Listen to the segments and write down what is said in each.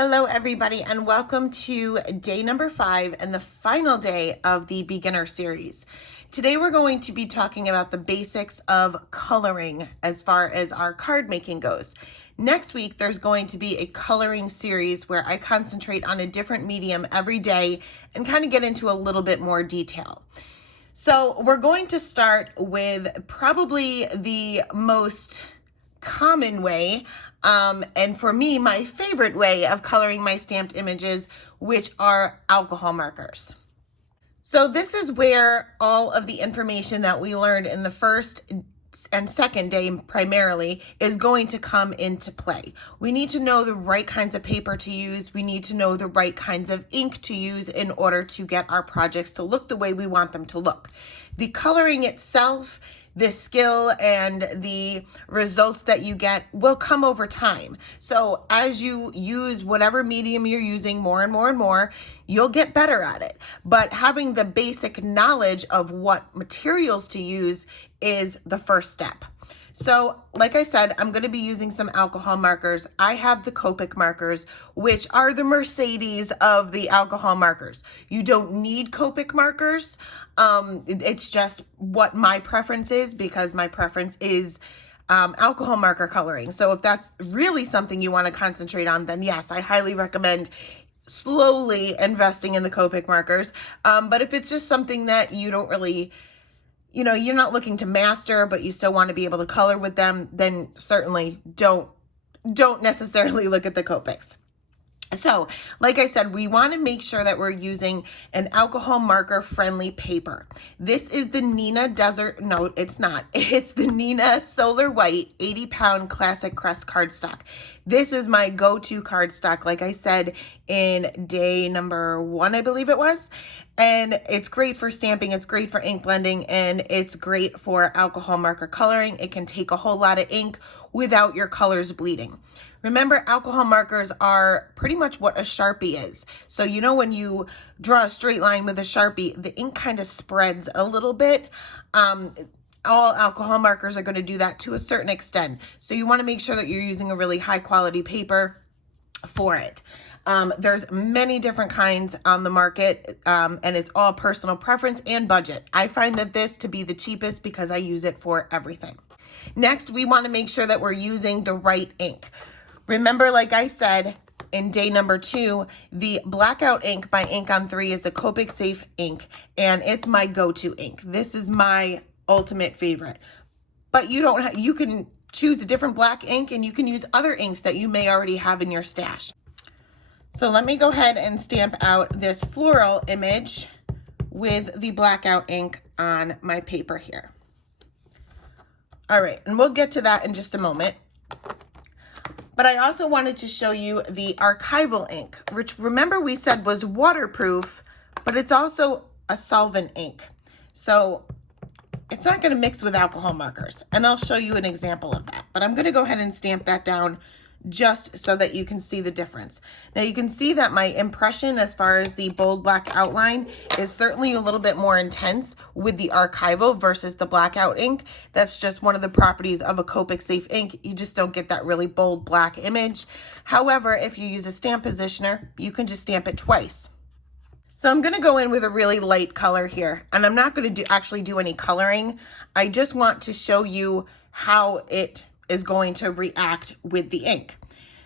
Hello everybody and welcome to day number 5 and the final day of the beginner series. Today we're going to be talking about the basics of coloring as far as our card making goes. Next week there's going to be a coloring series where I concentrate on a different medium every day and kind of get into a little bit more detail. So we're going to start with probably the most common way, and for me, my favorite way of coloring my stamped images, which are alcohol markers. So this is where all of the information that we learned in the first and second day primarily is going to come into play. We need to know the right kinds of paper to use. We need to know the right kinds of ink to use in order to get our projects to look the way we want them to look. The coloring itself, the skill and the results that you get will come over time. So as you use whatever medium you're using more and more and more, you'll get better at it. But having the basic knowledge of what materials to use is the first step. So like I said, I'm going to be using some alcohol markers. I have the Copic markers, which are the Mercedes of the alcohol markers. You don't need Copic markers. It's just what my preference is, because my preference is alcohol marker coloring. So if that's really something you want to concentrate on, then yes, I highly recommend slowly investing in the Copic markers. But if it's just something that you don't really, you're not looking to master, but you still want to be able to color with them, then certainly don't necessarily look at the Copics. So, like I said, we want to make sure that we're using an alcohol marker friendly paper. This is the Neenah Desert, no, it's not. It's the Neenah Solar White 80-pound Classic Crest cardstock. This is my go-to cardstock, like I said, in day number 1, I believe it was. And it's great for stamping, it's great for ink blending, and it's great for alcohol marker coloring. It can take a whole lot of ink without your colors bleeding. Remember, alcohol markers are pretty much what a Sharpie is. So when you draw a straight line with a Sharpie, the ink kind of spreads a little bit. All alcohol markers are going to do that to a certain extent. So you want to make sure that you're using a really high quality paper for it. There's many different kinds on the market, and it's all personal preference and budget. I find that this to be the cheapest because I use it for everything. Next, we want to make sure that we're using the right ink. Remember, like I said, in day number 2, the blackout ink by Ink on 3 is a Copic Safe ink, and it's my go-to ink. This is my ultimate favorite. But you can choose a different black ink, and you can use other inks that you may already have in your stash. So let me go ahead and stamp out this floral image with the blackout ink on my paper here. All right, and we'll get to that in just a moment. But I also wanted to show you the archival ink, which remember we said was waterproof, but it's also a solvent ink. So it's not going to mix with alcohol markers. And I'll show you an example of that. But I'm going to go ahead and stamp that down just so that you can see the difference. Now you can see that my impression as far as the bold black outline is certainly a little bit more intense with the archival versus the blackout ink. That's just one of the properties of a Copic Safe ink. You just don't get that really bold black image. However, if you use a stamp positioner, you can just stamp it twice. So I'm going to go in with a really light color here, and I'm not going to actually do any coloring. I just want to show you how it is going to react with the ink.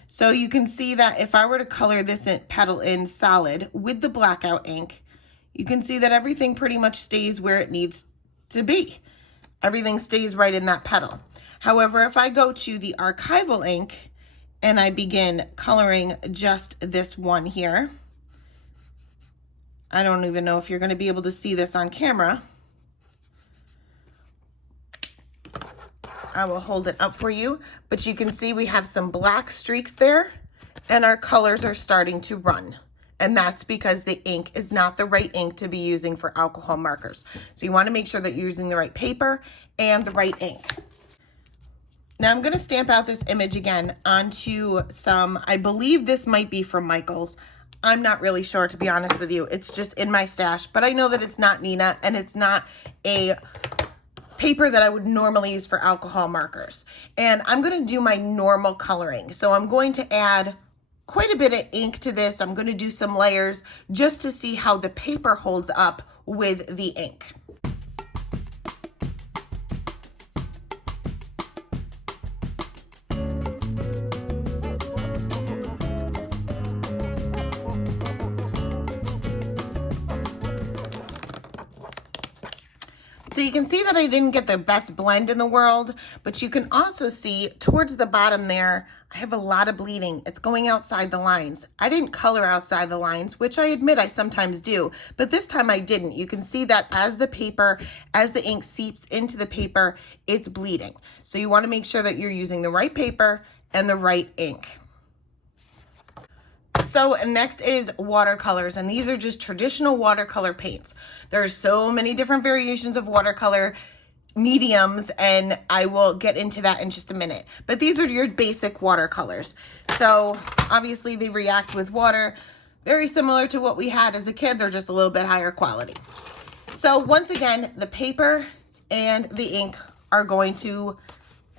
So you can see that if I were to color this petal in solid with the blackout ink, you can see that everything pretty much stays where it needs to be. Everything stays right in that petal. However, if I go to the archival ink and I begin coloring just this one here, I don't even know if you're going to be able to see this on camera. I will hold it up for you, but you can see we have some black streaks there and our colors are starting to run. And that's because the ink is not the right ink to be using for alcohol markers. So you want to make sure that you're using the right paper and the right ink. Now I'm going to stamp out this image again onto some, I believe this might be from Michaels. I'm not really sure, to be honest with you. It's just in my stash, but I know that it's not Neenah and it's not a paper that I would normally use for alcohol markers. And I'm going to do my normal coloring. So I'm going to add quite a bit of ink to this. I'm going to do some layers just to see how the paper holds up with the ink. So you can see that I didn't get the best blend in the world, but you can also see towards the bottom there, I have a lot of bleeding. It's going outside the lines. I didn't color outside the lines, which I admit I sometimes do, but this time I didn't. You can see that as the ink seeps into the paper, it's bleeding. So you want to make sure that you're using the right paper and the right ink. So next is watercolors, and these are just traditional watercolor paints. There are so many different variations of watercolor mediums, and I will get into that in just a minute. But these are your basic watercolors. So obviously they react with water, very similar to what we had as a kid. They're just a little bit higher quality. So once again, the paper and the ink are going to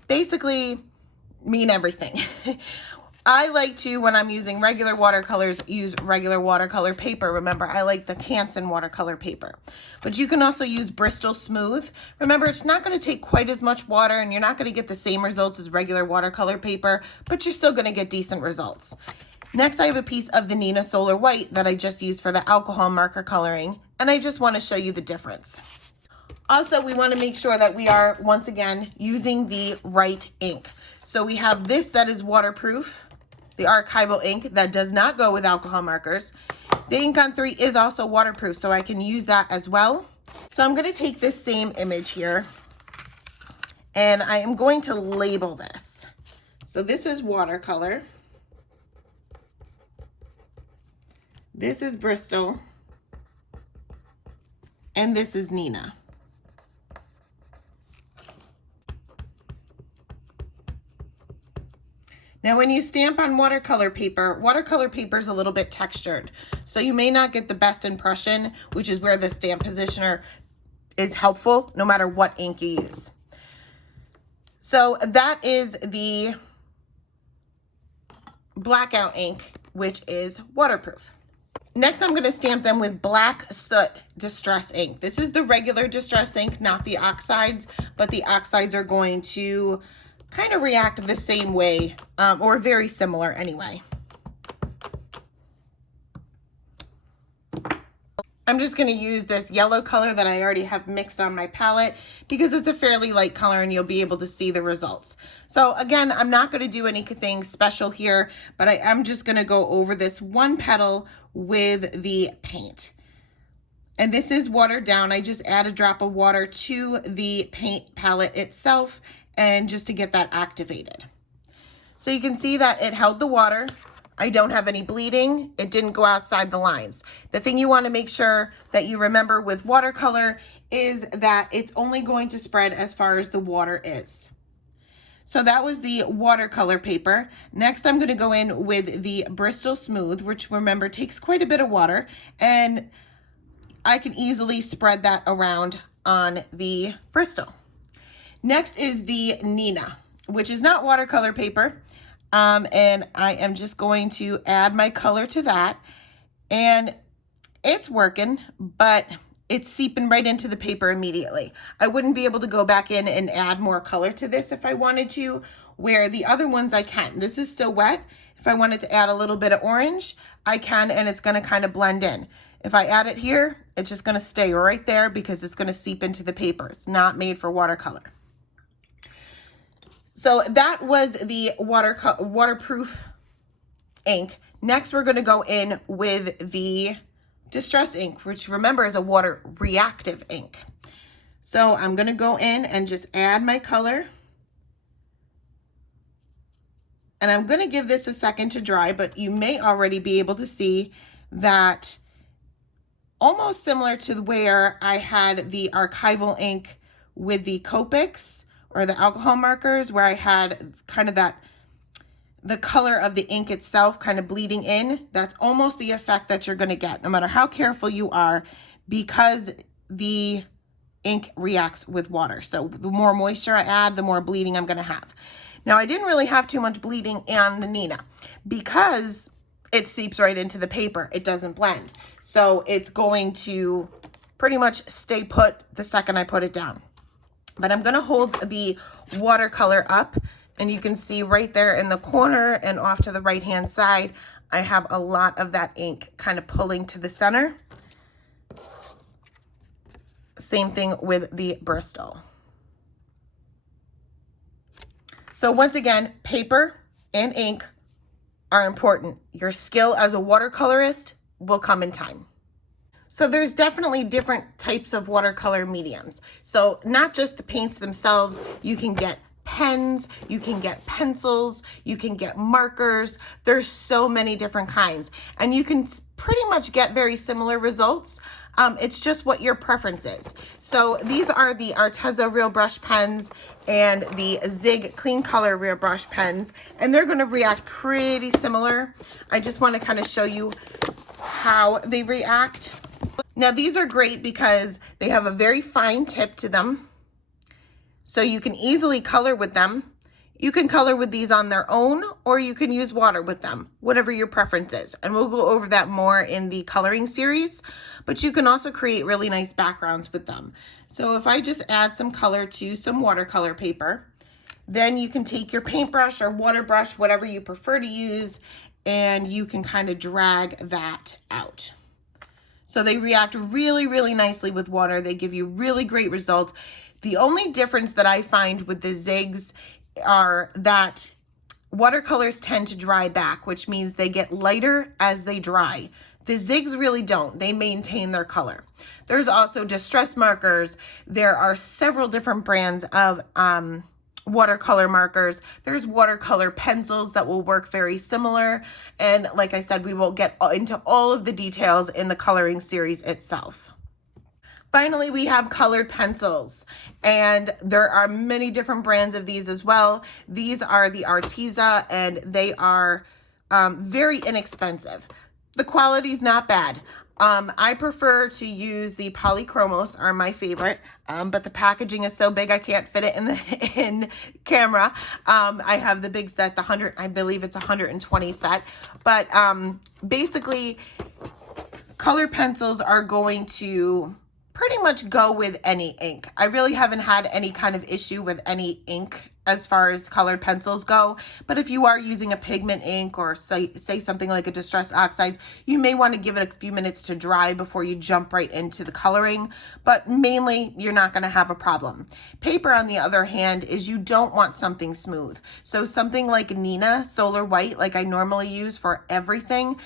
basically mean everything. I like to, when I'm using regular watercolors, use regular watercolor paper. Remember, I like the Canson watercolor paper. But you can also use Bristol Smooth. Remember, it's not going to take quite as much water, and you're not going to get the same results as regular watercolor paper, but you're still going to get decent results. Next, I have a piece of the Nina Solar White that I just used for the alcohol marker coloring, and I just want to show you the difference. Also, we want to make sure that we are, once again, using the right ink. So we have this that is waterproof, the archival ink that does not go with alcohol markers. The ink on 3 is also waterproof, so I can use that as well. So I'm going to take this same image here, and I am going to label this. So this is watercolor. This is Bristol. And this is Nina. Now, when you stamp on watercolor paper is a little bit textured. So you may not get the best impression, which is where the stamp positioner is helpful, no matter what ink you use. So that is the blackout ink, which is waterproof. Next, I'm going to stamp them with Black Soot Distress ink. This is the regular distress ink, not the oxides, but the oxides are going to kind of react the same way, or very similar anyway. I'm just going to use this yellow color that I already have mixed on my palette because it's a fairly light color and you'll be able to see the results. So again, I'm not going to do anything special here, but I am just going to go over this one petal with the paint. And this is watered down. I just add a drop of water to the paint palette itself, and just to get that activated. So you can see that it held the water. I don't have any bleeding. It didn't go outside the lines. The thing you want to make sure that you remember with watercolor is that it's only going to spread as far as the water is. So that was the watercolor paper. Next, I'm going to go in with the Bristol Smooth, which, remember, takes quite a bit of water, and I can easily spread that around on the Bristol. Next is the Nina, which is not watercolor paper, and I am just going to add my color to that, and it's working, but it's seeping right into the paper immediately. I wouldn't be able to go back in and add more color to this if I wanted to, where the other ones I can. This is still wet. If I wanted to add a little bit of orange, I can, and it's going to kind of blend in. If I add it here, it's just going to stay right there because it's going to seep into the paper. It's not made for watercolor. So that was the waterproof ink. Next, we're going to go in with the distress ink, which, remember, is a water reactive ink. So I'm going to go in and just add my color. And I'm going to give this a second to dry, but you may already be able to see that almost similar to where I had the archival ink with the Copics or the alcohol markers, where I had kind of the color of the ink itself kind of bleeding in. That's almost the effect that you're going to get, no matter how careful you are, because the ink reacts with water. So the more moisture I add, the more bleeding I'm going to have. Now, I didn't really have too much bleeding on the Nina because it seeps right into the paper. It doesn't blend. So it's going to pretty much stay put the second I put it down. But I'm going to hold the watercolor up, and you can see right there in the corner and off to the right hand side, I have a lot of that ink kind of pulling to the center. Same thing with the Bristol. So once again, paper and ink are important. Your skill as a watercolorist will come in time. So there's definitely different types of watercolor mediums. So not just the paints themselves, you can get pens, you can get pencils, you can get markers. There's so many different kinds, and you can pretty much get very similar results. It's just what your preference is. So these are the Arteza Real Brush pens and the Zig Clean Color Real Brush pens, and they're going to react pretty similar. I just want to kind of show you how they react. Now these are great because they have a very fine tip to them, so you can easily color with them. You can color with these on their own, or you can use water with them, whatever your preference is. And we'll go over that more in the coloring series, but you can also create really nice backgrounds with them. So if I just add some color to some watercolor paper, then you can take your paintbrush or water brush, whatever you prefer to use, and you can kind of drag that out. So they react really, really nicely with water. They give you really great results. The only difference that I find with the Zigs are that watercolors tend to dry back, which means they get lighter as they dry. The Zigs really don't. They maintain their color. There's also distress markers. There are several different brands of watercolor markers. There's watercolor pencils that will work very similar. And like I said, we will get into all of the details in the coloring series itself. Finally, we have colored pencils, and there are many different brands of these as well. These are the Arteza, and they are very inexpensive. The quality's not bad. I prefer to use the Polychromos, are my favorite, but the packaging is so big I can't fit it in camera. I have the big set, the 100, I believe it's 120 set, but basically colored pencils are going to pretty much go with any ink. I really haven't had any kind of issue with any ink as far as colored pencils go, but if you are using a pigment ink or say something like a Distress Oxide, you may want to give it a few minutes to dry before you jump right into the coloring, but mainly you're not going to have a problem. Paper, on the other hand, is you don't want something smooth. So something like Nina Solar White, like I normally use for everything,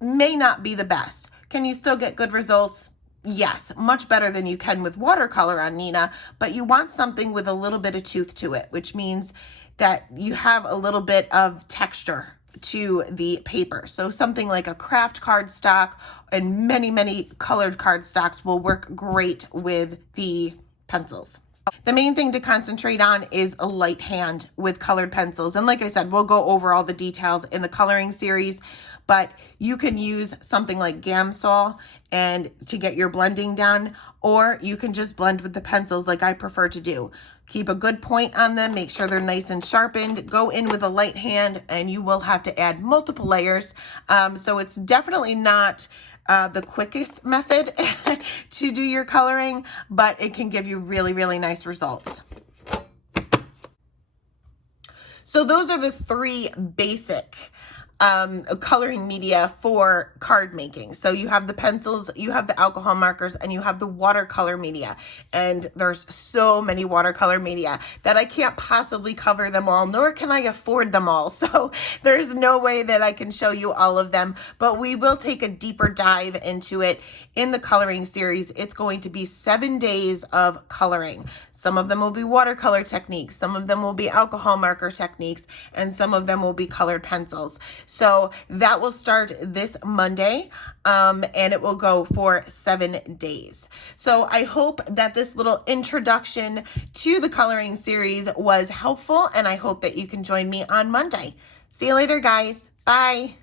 may not be the best. Can you still get good results? Yes, much better than you can with watercolor on Nina, but you want something with a little bit of tooth to it, which means that you have a little bit of texture to the paper. So something like a craft cardstock and many, many colored cardstocks will work great with the pencils. The main thing to concentrate on is a light hand with colored pencils. And like I said, we'll go over all the details in the coloring series, but you can use something like Gamsol and to get your blending done, or you can just blend with the pencils like I prefer to do. Keep a good point on them, make sure they're nice and sharpened, go in with a light hand, and you will have to add multiple layers. So it's definitely not the quickest method to do your coloring, but it can give you really, really nice results. So those are the three basic coloring media for card making. So you have the pencils, you have the alcohol markers, and you have the watercolor media. And there's so many watercolor media that I can't possibly cover them all, nor can I afford them all. So there's no way that I can show you all of them, but we will take a deeper dive into it in the coloring series. It's going to be 7 days of coloring. Some of them will be watercolor techniques, some of them will be alcohol marker techniques, and some of them will be colored pencils. So that will start this Monday, and it will go for 7 days. So I hope that this little introduction to the coloring series was helpful, and I hope that you can join me on Monday. See you later, guys. Bye.